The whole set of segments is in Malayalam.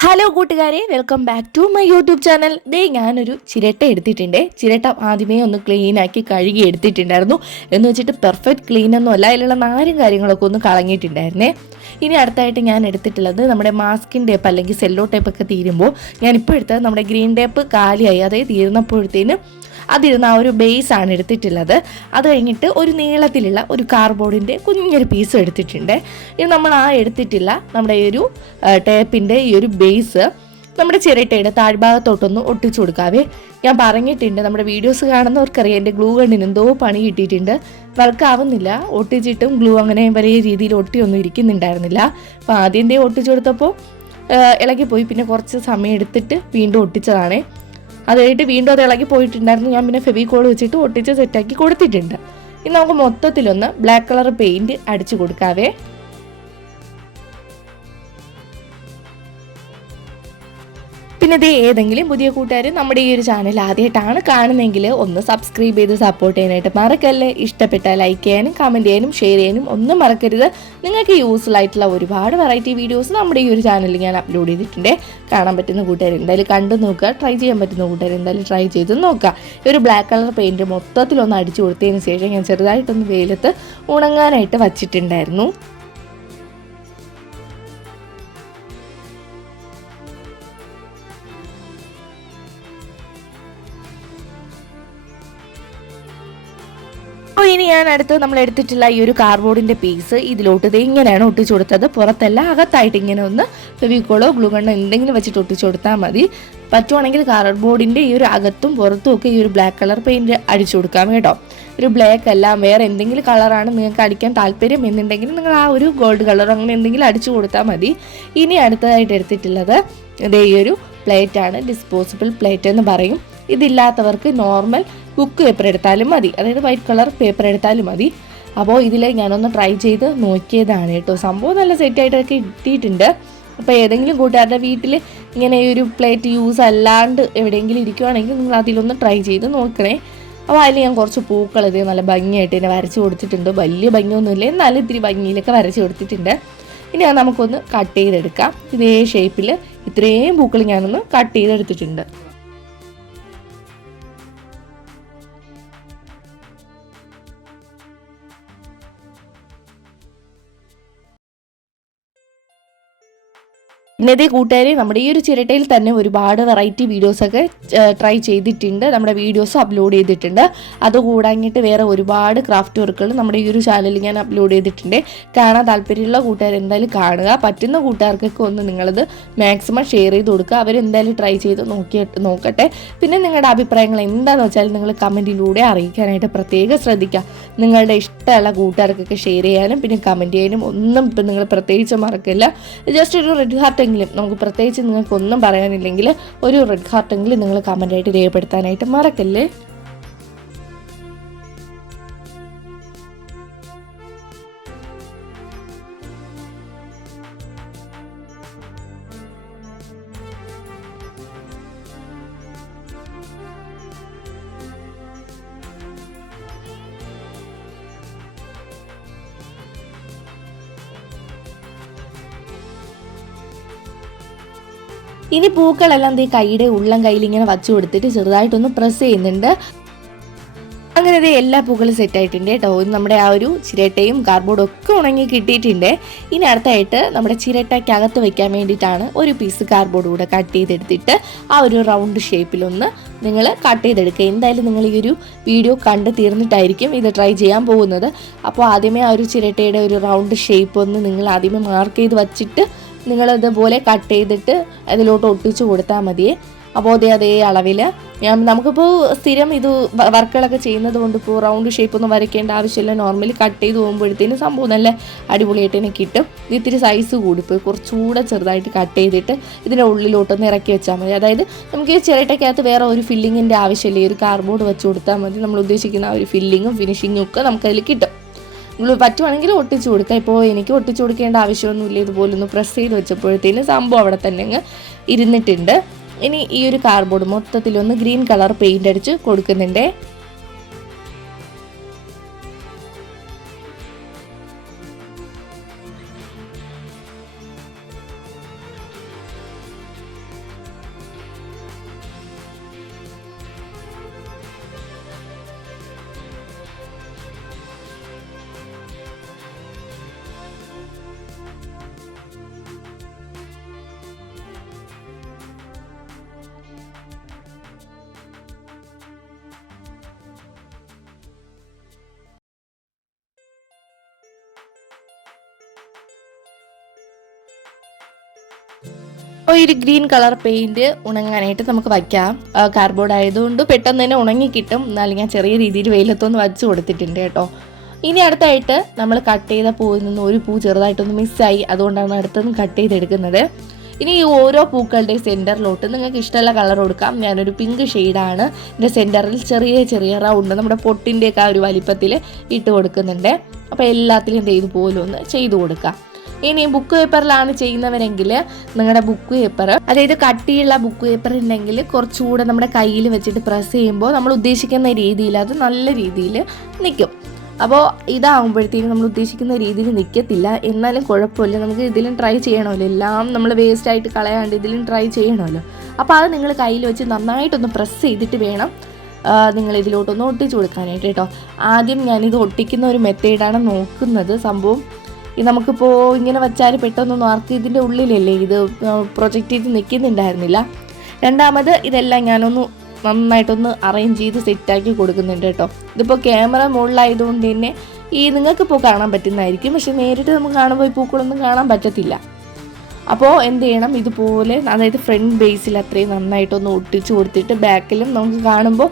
ഹലോ കൂട്ടുകാരെ. Welcome back to my YouTube channel ദേ ഞാനൊരു ചിരട്ട എടുത്തിട്ടുണ്ട്. ചിരട്ട ആദ്യമേ ഒന്ന് ക്ലീൻ ആക്കി കഴുകി എടുത്തിട്ടുണ്ടായിരുന്നു. എന്ന് വെച്ചിട്ട് പെർഫെക്റ്റ് ക്ലീൻ ഒന്നും അല്ല. അതിലുള്ള നാരും കാര്യങ്ങളൊക്കെ ഒന്ന് കളഞ്ഞിട്ടുണ്ടായിരുന്നേ. ഇനി അടുത്തായിട്ട് ഞാൻ എടുത്തിട്ടുള്ളത് നമ്മുടെ മാസ്കിൻ ടേപ്പ് അല്ലെങ്കിൽ സെല്ലോ ടേപ്പ് ഒക്കെ തീരുമ്പോൾ ഞാൻ ഇപ്പോൾ എടുത്തത് നമ്മുടെ ഗ്രീൻ ടേപ്പ് കാലിയായി. അതായത് തീർന്നപ്പോഴത്തേന് അതിരുന്ന ആ ഒരു ബേസ് ആണ് എടുത്തിട്ടുള്ളത്. അത് കഴിഞ്ഞിട്ട് ഒരു നീളത്തിലുള്ള ഒരു കാർബോർഡിന്റെ കുഞ്ഞൊരു പീസ് എടുത്തിട്ടുണ്ട്. ഇനി നമ്മൾ ആ എടുത്തിട്ടില്ല നമ്മുടെ ഈ ഒരു ടേപ്പിന്റെ ഈ ഒരു ബേസ് നമ്മുടെ ചിരട്ടയുടെ താഴ്ഭാഗത്തോട്ടൊന്ന് ഒട്ടിച്ചു കൊടുക്കാവേ. ഞാൻ പറഞ്ഞിട്ടുണ്ട് നമ്മുടെ വീഡിയോസ് കാണുന്നവർക്കറിയാം എന്റെ ഗ്ലൂ കണ്ണിന് എന്തോ പണി കിട്ടിയിട്ടുണ്ട്. വർക്കാവുന്നില്ല ഒട്ടിച്ചിട്ടും ഗ്ലൂ അങ്ങനെ വലിയ രീതിയിൽ ഒട്ടിയൊന്നും ഇരിക്കുന്നുണ്ടായിരുന്നില്ല. അപ്പോൾ ആദ്യം എന്തേ ഒട്ടിച്ചു കൊടുത്തപ്പോൾ ഇളകിപ്പോയി. പിന്നെ കുറച്ച് സമയം എടുത്തിട്ട് വീണ്ടും ഒട്ടിച്ചതാണേ. അത് കഴിഞ്ഞിട്ട് വീണ്ടും അത് ഇളകി പോയിട്ടുണ്ടായിരുന്നു. ഞാൻ പിന്നെ ഫെവിക്കോൾ വെച്ചിട്ട് ഒട്ടിച്ച് സെറ്റാക്കി കൊടുത്തിട്ടുണ്ട്. ഇനി നമുക്ക് മൊത്തത്തിലൊന്ന് ബ്ലാക്ക് കളർ പെയിന്റ് അടിച്ചു കൊടുക്കാവേ. പിന്നെ ഇത് ഏതെങ്കിലും പുതിയ കൂട്ടുകാർ നമ്മുടെ ഈ ഒരു ചാനൽ ആദ്യമായിട്ടാണ് കാണുന്നതെങ്കിൽ ഒന്ന് സബ്സ്ക്രൈബ് ചെയ്ത് സപ്പോർട്ട് ചെയ്യാനായിട്ട് മറക്കല്ലേ. ഇഷ്ടപ്പെട്ട ലൈക്ക് ചെയ്യാനും കമന്റ് ചെയ്യാനും ഷെയർ ചെയ്യാനും ഒന്നും മറക്കരുത്. നിങ്ങൾക്ക് യൂസ്ഫുൾ ആയിട്ടുള്ള ഒരുപാട് വെറൈറ്റി വീഡിയോസ് നമ്മുടെ ഈ ഒരു ചാനലിൽ ഞാൻ അപ്ലോഡ് ചെയ്തിട്ടുണ്ട്. കാണാൻ പറ്റുന്ന കൂട്ടുകാർ എന്തായാലും കണ്ടു നോക്കുക. ട്രൈ ചെയ്യാൻ പറ്റുന്ന കൂട്ടുകാർ എന്തായാലും ട്രൈ ചെയ്ത് നോക്കുക. ഈ ഒരു ബ്ലാക്ക് കളർ പെയിന്റ് മൊത്തത്തിലൊന്ന് അടിച്ചു കൊടുത്തതിന് ശേഷം ഞാൻ ചെറുതായിട്ടൊന്ന് വെയിലത്ത് ഉണങ്ങാനായിട്ട് വച്ചിട്ടുണ്ടായിരുന്നു. ഇനി ഞാൻ അടുത്ത് നമ്മൾ എടുത്തിട്ടുള്ള ഈ ഒരു കാർബോർഡിന്റെ പീസ് ഇതിലോട്ട് ഇത് ഇങ്ങനെയാണ് ഒട്ടിച്ചു കൊടുത്തത്. പുറത്തല്ല അകത്തായിട്ട് ഇങ്ങനെ ഒന്ന് ഫെവിക്കോളോ ഗ്ലൂഗണ്ണോ എന്തെങ്കിലും വെച്ചിട്ട് ഒട്ടിച്ചു കൊടുത്താൽ മതി. പറ്റുവാണെങ്കിൽ കാർഡ്ബോർഡിന്റെ ഈ ഒരു അകത്തും പുറത്തും ഒക്കെ ഈ ഒരു ബ്ലാക്ക് കളർ പെയിന്റ് അടിച്ചു കൊടുക്കാം കേട്ടോ. ഒരു ബ്ലാക്ക് അല്ല വേറെ എന്തെങ്കിലും കളറാണ് നിങ്ങൾക്ക് അടിക്കാൻ താല്പര്യം എന്നുണ്ടെങ്കിൽ നിങ്ങൾ ആ ഒരു ഗോൾഡ് കളർ അങ്ങനെ എന്തെങ്കിലും അടിച്ചു കൊടുത്താൽ മതി. ഇനി അടുത്തതായിട്ട് എടുത്തിട്ടുള്ളത് ഇതേ ഈ ഒരു പ്ലേറ്റ് ആണ് ഡിസ്പോസിബിൾ പ്ലേറ്റ് എന്ന് പറയും. ഇതില്ലാത്തവർക്ക് നോർമൽ ബുക്ക് പേപ്പർ എടുത്താലും മതി. അതായത് വൈറ്റ് കളർ പേപ്പർ എടുത്താലും മതി. അപ്പോൾ ഇതിൽ ഞാനൊന്ന് ട്രൈ ചെയ്ത് നോക്കിയതാണ് കേട്ടോ. സംഭവം നല്ല സെറ്റായിട്ടൊക്കെ കിട്ടിയിട്ടുണ്ട്. അപ്പോൾ ഏതെങ്കിലും കൂട്ടുകാരുടെ വീട്ടിൽ ഇങ്ങനെ ഒരു പ്ലേറ്റ് യൂസ് അല്ലാണ്ട് എവിടെയെങ്കിലും ഇരിക്കുവാണെങ്കിൽ നിങ്ങൾ അതിലൊന്ന് ട്രൈ ചെയ്ത് നോക്കണേ. അപ്പോൾ അതിൽ ഞാൻ കുറച്ച് പൂക്കൾ ഇത് നല്ല ഭംഗിയായിട്ട് തന്നെ വരച്ച് കൊടുത്തിട്ടുണ്ട്. വലിയ ഭംഗിയൊന്നുമില്ല. എന്നാലും ഇത്തിരി ഭംഗിയിലൊക്കെ വരച്ച് കൊടുത്തിട്ടുണ്ട്. ഇനി അത് നമുക്കൊന്ന് കട്ട് ചെയ്തെടുക്കാം. ഇതേ ഷേപ്പിൽ ഇത്രയും പൂക്കൾ ഞാനൊന്ന് കട്ട് ചെയ്തെടുത്തിട്ടുണ്ട്. ഇന്നത്തെ കൂട്ടുകാരെ നമ്മുടെ ഈ ഒരു ചിരട്ടയിൽ തന്നെ ഒരുപാട് വെറൈറ്റി വീഡിയോസൊക്കെ ട്രൈ ചെയ്തിട്ടുണ്ട്. നമ്മുടെ വീഡിയോസ് അപ്ലോഡ് ചെയ്തിട്ടുണ്ട്. അതുകൂടാഞ്ഞിട്ട് വേറെ ഒരുപാട് ക്രാഫ്റ്റ് വർക്കുകൾ നമ്മുടെ ഈ ഒരു ചാനലിൽ ഞാൻ അപ്ലോഡ് ചെയ്തിട്ടുണ്ട്. കാണാൻ താല്പര്യമുള്ള കൂട്ടുകാർ എന്തായാലും കാണുക. പറ്റുന്ന കൂട്ടുകാർക്കൊക്കെ ഒന്ന് നിങ്ങളത് മാക്സിമം ഷെയർ ചെയ്ത് കൊടുക്കുക. അവരെന്തായാലും ട്രൈ ചെയ്ത് നോക്കി നോക്കട്ടെ. പിന്നെ നിങ്ങളുടെ അഭിപ്രായങ്ങൾ എന്താണെന്ന് വെച്ചാൽ നിങ്ങൾ കമന്റിലൂടെ അറിയിക്കാനായിട്ട് പ്രത്യേകം ശ്രദ്ധിക്കുക. നിങ്ങളുടെ ഇഷ്ടമുള്ള കൂട്ടുകാർക്കൊക്കെ ഷെയർ ചെയ്യാനും പിന്നെ കമന്റ് ചെയ്യാനും ഒന്നും ഇപ്പം നിങ്ങൾ പ്രത്യേകിച്ച് മറക്കില്ല. ജസ്റ്റ് ഒരു റെഡ് ഹാർട്ട് ഹാർട്ടെങ്കിലും നമുക്ക് പ്രത്യേകിച്ച് നിങ്ങൾക്കൊന്നും പറയാനില്ലെങ്കിൽ ഒരു റെഡ് ഹാർട്ടെങ്കിലും നിങ്ങൾ കമന്റായിട്ട് രേഖപ്പെടുത്താനായിട്ട് മറക്കല്ലേ? ഇനി പൂക്കളെല്ലാം ദേ കൈയുടെ ഉള്ളം കയ്യിൽ ഇങ്ങനെ വച്ചു കൊടുത്തിട്ട് ചെറുതായിട്ടൊന്ന് പ്രസ് ചെയ്യുന്നുണ്ട്. അങ്ങനെ ഇത് എല്ലാ പൂക്കളും സെറ്റ് ആയിട്ടുണ്ട് കേട്ടോ. നമ്മുടെ ആ ഒരു ചിരട്ടയും കാർഡ്ബോർഡും ഒക്കെ ഉണങ്ങി കിട്ടിയിട്ടുണ്ട്. ഇനി അടുത്തായിട്ട് നമ്മുടെ ചിരട്ടയ്ക്കകത്ത് വെക്കാൻ വേണ്ടിയിട്ടാണ് ഒരു പീസ് കാർഡ്ബോർഡ് കൂടെ കട്ട് ചെയ്തെടുത്തിട്ട് ആ ഒരു റൗണ്ട് ഷേപ്പിലൊന്ന് നിങ്ങൾ കട്ട് ചെയ്തെടുക്കുക. എന്തായാലും നിങ്ങൾ ഈ ഒരു വീഡിയോ കണ്ട് തീർന്നിട്ടായിരിക്കും ഇത് ട്രൈ ചെയ്യാൻ പോകുന്നത്. അപ്പോൾ ആദ്യമേ ആ ഒരു ചിരട്ടയുടെ ഒരു റൗണ്ട് ഷേപ്പ് ഒന്ന് നിങ്ങൾ ആദ്യമേ മാർക്ക് ചെയ്ത് വച്ചിട്ട് നിങ്ങളിതുപോലെ കട്ട് ചെയ്തിട്ട് അതിലോട്ട് ഒട്ടിച്ചു കൊടുത്താൽ മതിയേ. അപ്പോൾ അതേ അതേ അളവിൽ നമുക്കിപ്പോൾ സ്ഥിരം ഇത് വർക്കുകളൊക്കെ ചെയ്യുന്നത് കൊണ്ട് ഇപ്പോൾ റൗണ്ട് ഷേപ്പ് ഒന്നും വരയ്ക്കേണ്ട ആവശ്യമില്ല. നോർമലി കട്ട് ചെയ്ത് പോകുമ്പോഴത്തേന് സംഭവം നല്ല അടിപൊളിയായിട്ട് തന്നെ കിട്ടും. ഇത് ഇത്തിരി സൈസ് കൂടിപ്പോയി കുറച്ചുകൂടെ ചെറുതായിട്ട് കട്ട് ചെയ്തിട്ട് ഇതിന്റെ ഉള്ളിലോട്ടൊന്ന് ഇറക്കി വെച്ചാൽ മതി. അതായത് നമുക്ക് ഈ ചിരട്ടയ്ക്കകത്ത് വേറെ ഒരു ഫില്ലിങ്ങിന്റെ ആവശ്യമില്ല. ഒരു കാർബോർഡ് വെച്ച് കൊടുത്താൽ മതി. നമ്മൾ ഉദ്ദേശിക്കുന്ന ആ ഒരു ഫില്ലിങ്ങും ഫിനിഷിങ്ങും ഒക്കെ നമുക്കതിൽ കിട്ടും. പറ്റുവാണെങ്കിൽ ഒട്ടിച്ചു കൊടുക്കാം. ഇപ്പോൾ എനിക്ക് ഒട്ടിച്ചു കൊടുക്കേണ്ട ആവശ്യമൊന്നുമില്ല. ഇതുപോലൊന്ന് പ്രസ് ചെയ്ത് വെച്ചപ്പോഴത്തേന് സംഭവം അവിടെ തന്നെ അങ്ങ് ഇരുന്നിട്ടുണ്ട്. ഇനി ഈ ഒരു കാർഡ്ബോർഡ് മൊത്തത്തിലൊന്ന് ഗ്രീൻ കളർ പെയിന്റ് അടിച്ച് കൊടുക്കുന്നുണ്ട്. ഒരു ഗ്രീൻ കളർ പെയിന്റ് ഉണങ്ങാനായിട്ട് നമുക്ക് വയ്ക്കാം. കാർഡ്ബോർഡ് ആയതുകൊണ്ട് പെട്ടെന്ന് തന്നെ ഉണങ്ങി കിട്ടും. എന്നാലും ഞാൻ ചെറിയ രീതിയിൽ വെയിലത്തൊന്ന് വച്ച് കൊടുത്തിട്ടുണ്ട് കേട്ടോ. ഇനി അടുത്തായിട്ട് നമ്മൾ കട്ട് ചെയ്ത പൂവിൽ നിന്ന് ഒരു പൂ ചെറുതായിട്ടൊന്ന് മിസ്സായി അതുകൊണ്ടാണ് അടുത്തൊന്ന് കട്ട് ചെയ്തെടുക്കുന്നത്. ഇനി ഈ ഓരോ പൂക്കളുടെയും സെന്ററിലോട്ട് നിങ്ങൾക്ക് ഇഷ്ടമുള്ള കളർ കൊടുക്കാം. ഞാനൊരു പിങ്ക് ഷെയ്ഡാണ് എന്റെ സെന്ററിൽ ചെറിയ ചെറിയ റൗണ്ട് നമ്മുടെ പൊട്ടിന്റെയൊക്കെ ആ ഒരു വലിപ്പത്തിൽ ഇട്ട് കൊടുക്കുന്നുണ്ട്. അപ്പോൾ എല്ലാത്തിലും ഇത് ഇതുപോലെ ഒന്ന് ചെയ്തു കൊടുക്കാം. ഇനി ബുക്ക് പേപ്പറിലാണ് ചെയ്യുന്നവരെങ്കിൽ നിങ്ങളുടെ ബുക്ക് പേപ്പർ അതായത് കട്ടിയുള്ള ബുക്ക് പേപ്പർ ഉണ്ടെങ്കിൽ കുറച്ചുകൂടെ നമ്മുടെ കയ്യിൽ വെച്ചിട്ട് പ്രസ് ചെയ്യുമ്പോൾ നമ്മൾ ഉദ്ദേശിക്കുന്ന രീതിയിൽ അത് നല്ല രീതിയിൽ നിൽക്കും അപ്പോൾ ഇതാകുമ്പോഴത്തേക്കും നമ്മൾ ഉദ്ദേശിക്കുന്ന രീതിയിൽ നിൽക്കത്തില്ല എന്നാലും കുഴപ്പമില്ല. നമുക്ക് ഇതിലും ട്രൈ ചെയ്യണമല്ലോ. എല്ലാം നമ്മൾ വേസ്റ്റ് ആയിട്ട് കളയാണ്ട് ഇതിലും ട്രൈ ചെയ്യണമല്ലോ. അപ്പോൾ അത് നിങ്ങൾ കയ്യിൽ വെച്ച് നന്നായിട്ടൊന്ന് പ്രസ് ചെയ്തിട്ട് വേണം നിങ്ങൾ ഇതിലോട്ടൊന്ന് ഒട്ടിച്ചു കൊടുക്കാനായിട്ട് കേട്ടോ. ആദ്യം ഞാനിത് ഒട്ടിക്കുന്ന ഒരു മെത്തേഡാണ് നോക്കുന്നത്. സംഭവം നമുക്കിപ്പോൾ ഇങ്ങനെ വെച്ചാൽ പെട്ടെന്നൊന്നും ആർക്ക് ഇതിന്റെ ഉള്ളിലല്ലേ ഇത് പ്രൊജക്റ്റ് ചെയ്ത് നിൽക്കുന്നുണ്ടായിരുന്നില്ല രണ്ടാമത് ഇതെല്ലാം ഞാനൊന്ന് നന്നായിട്ടൊന്ന് അറേഞ്ച് ചെയ്ത് സെറ്റാക്കി കൊടുക്കുന്നുണ്ട് കേട്ടോ. ഇതിപ്പോൾ ക്യാമറ മുകളിലായതുകൊണ്ട് തന്നെ ഈ നിങ്ങൾക്കിപ്പോൾ കാണാൻ പറ്റുന്നതായിരിക്കും. പക്ഷെ നേരിട്ട് നമുക്ക് കാണുമ്പോൾ ഈ പൂക്കളൊന്നും കാണാൻ പറ്റത്തില്ല. അപ്പോൾ എന്ത് ചെയ്യണം? ഇതുപോലെ അതായത് ഫ്രണ്ട് ബേസിൽ അത്രയും നന്നായിട്ടൊന്ന് ഒട്ടിച്ചു കൊടുത്തിട്ട് ബാക്കിലും നമുക്ക് കാണുമ്പോൾ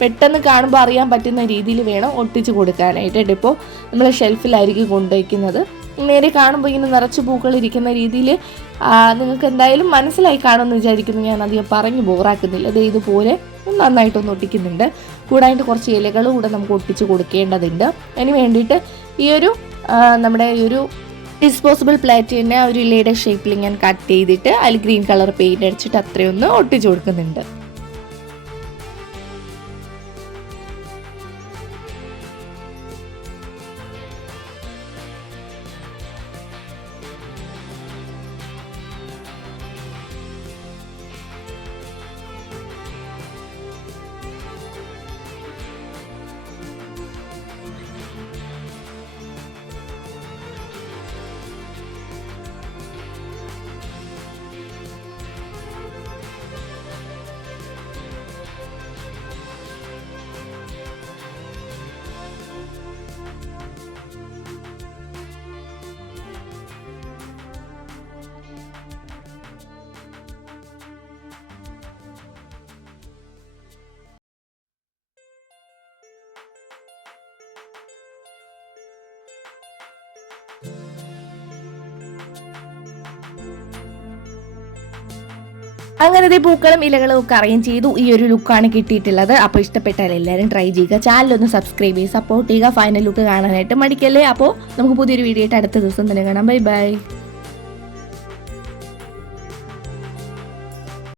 പെട്ടെന്ന് കാണുമ്പോൾ അറിയാൻ പറ്റുന്ന രീതിയിൽ വേണം ഒട്ടിച്ച് കൊടുക്കാനായിട്ട്. ഇപ്പോൾ നമ്മൾ ഷെൽഫിലായിരിക്കും കൊണ്ടുവയ്ക്കുന്നത്. നേരെ കാണുമ്പോൾ ഇങ്ങനെ നിറച്ച് പൂക്കൾ ഇരിക്കുന്ന രീതിയിൽ നിങ്ങൾക്ക് എന്തായാലും മനസ്സിലായി കാണുമെന്ന് വിചാരിക്കുന്നു. ഞാൻ അധികം പറഞ്ഞു ബോറാക്കുന്നില്ല. അത് ഇതുപോലെ നന്നായിട്ടൊന്ന് ഒട്ടിക്കുന്നുണ്ട്. കൂടായിട്ട് കുറച്ച് ഇലകളും കൂടെ നമുക്ക് ഒട്ടിച്ച് കൊടുക്കേണ്ടതുണ്ട്. അതിന് വേണ്ടിയിട്ട് ഈ ഒരു നമ്മുടെ ഈ ഒരു ഡിസ്പോസിബിൾ പ്ലേറ്റ് തന്നെ ഒരു ഇലയുടെ ഷേപ്പിൽ ഞാൻ കട്ട് ചെയ്തിട്ട് അതിൽ ഗ്രീൻ കളർ പെയിന്റ് അടിച്ചിട്ട് അത്രയൊന്ന് ഒട്ടിച്ച് കൊടുക്കുന്നുണ്ട്. അങ്ങനത്തെ പൂക്കളും ഇലകളും ഒക്കെ അറേഞ്ച് ചെയ്തു ഈ ഒരു ലുക്കാണ് കിട്ടിയിട്ടുള്ളത്. അപ്പോൾ ഇഷ്ടപ്പെട്ടാൽ എല്ലാവരും ട്രൈ ചെയ്യുക. ചാനലൊന്ന് സബ്സ്ക്രൈബ് ചെയ്യുക സപ്പോർട്ട് ചെയ്യുക. ഫൈനൽ ലുക്ക് കാണാനായിട്ട് മടിക്കല്ലേ? അപ്പോൾ നമുക്ക് പുതിയൊരു വീഡിയോ ആയിട്ട് അടുത്ത ദിവസം തന്നെ കാണാം. Bye bye